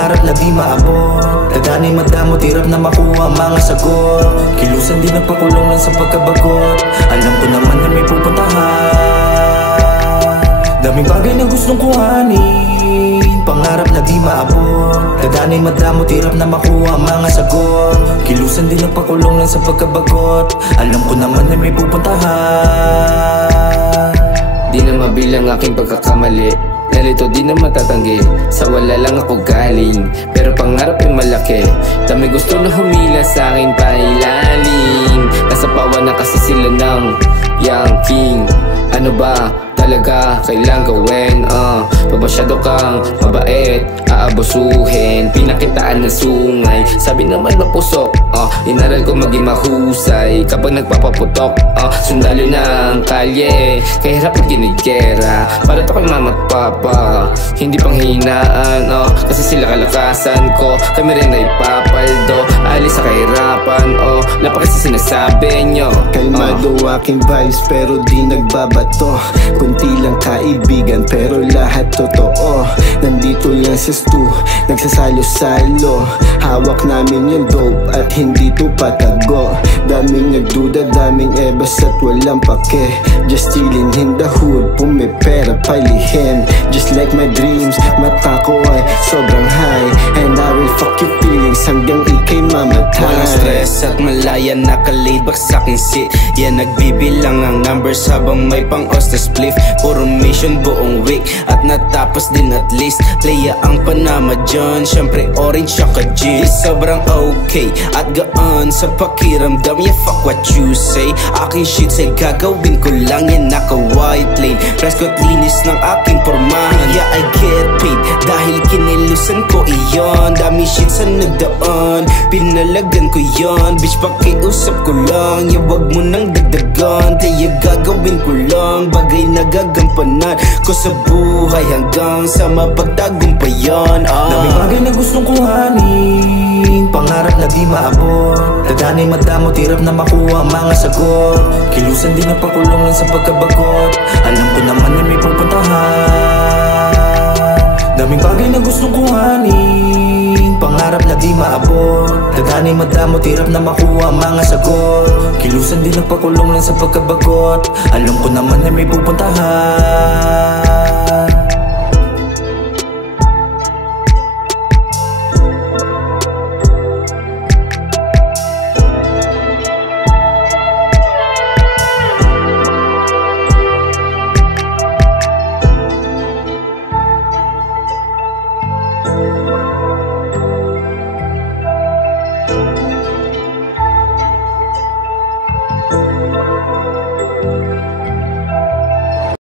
pangarap na di maabot. Daganay madamot, hirap na makuha mga sagot. Kilusan din nagpakulong lang sa pagkabagot. Alam ko naman na may pupuntahan. Daming bagay na gustong kuhanin, pangarap na di maabot. Daganay madamot, hirap na makuha mga sagot. Kilusan din nagpakulong lang sa pagkabagot. Alam ko naman na may pupuntahan. Di na mabilang aking pagkakamali, nalito di na matatanggi. Sa wala lang ako galing, pero pangarap ay malaki. Dami gusto na humila sa akin pailalim. Nasa pawa na kasi sila ng Young King. Ano ba talaga kailang gawin? Masyado kang mabait, aabusuhin, pinakitaan ng sungay. Sabi naman mapusok, inaral ko maging mahusay. Kapag nagpapaputok, sundalo ng kalye. Kahirap ang ginigera, para to kay mama at papa. Hindi pang hinaan, kasi sila kalakasan ko. Kami rin ay papaldo, alis sa kahirapan, lapakit sa sinasabi nyo. Kalmado aking vibes pero di nagbabato. Kunti lang kaibigan pero lahat totoo. Nandito lang sa stu, nagsasalo-salo. Hawak namin yung dope at hindi to patago. Daming nagduda, daming ebas at walang pake. Just chillin' in the hood, pumipera palihim. Just like my dreams, mata ko ay sobrang high. And I will fuck your feelings hanggang ikay mamatay. Walang stress at malaya, naka-laid back sa aking seat. Yan nagbibilang ang numbers habang may pang-os na spliff. Puro mission buong week at natapos din at least. Playa ang Panama dyan, syempre orange siya ka-G. Sobrang okay at gaan sa pakiramdam. Yeah, fuck what you say. Aking shit ay gagawin ko lang, yan naka-white lane. Fresco at linis ng aking pormahan. Yeah, I get paid dahil kinilusan ko iyon. Dami shit sa nagdaan, pinalagan ko yon. Bitch, pakiusap ko lang, yeah, wag mo nang dagdagan. Kaya gagawin ko lang bagay na gagampanan ko sa buhay hanggang sa mapagtagumpayan. Daming bagay na gustong kuhanin, pangarap na di maabot. Daganay madamot, hirap na makuha mga sagot. Kilusan din nagpakulong lang sa pagkabagot. Alam ko naman na may pupuntahan. Daming bagay na gustong kuhanin, pangarap na di maabot. Daganay madamot, hirap na makuha mga sagot. Kilusan din nagpakulong lang sa pagkabagot. Alam ko naman na may pupuntahan.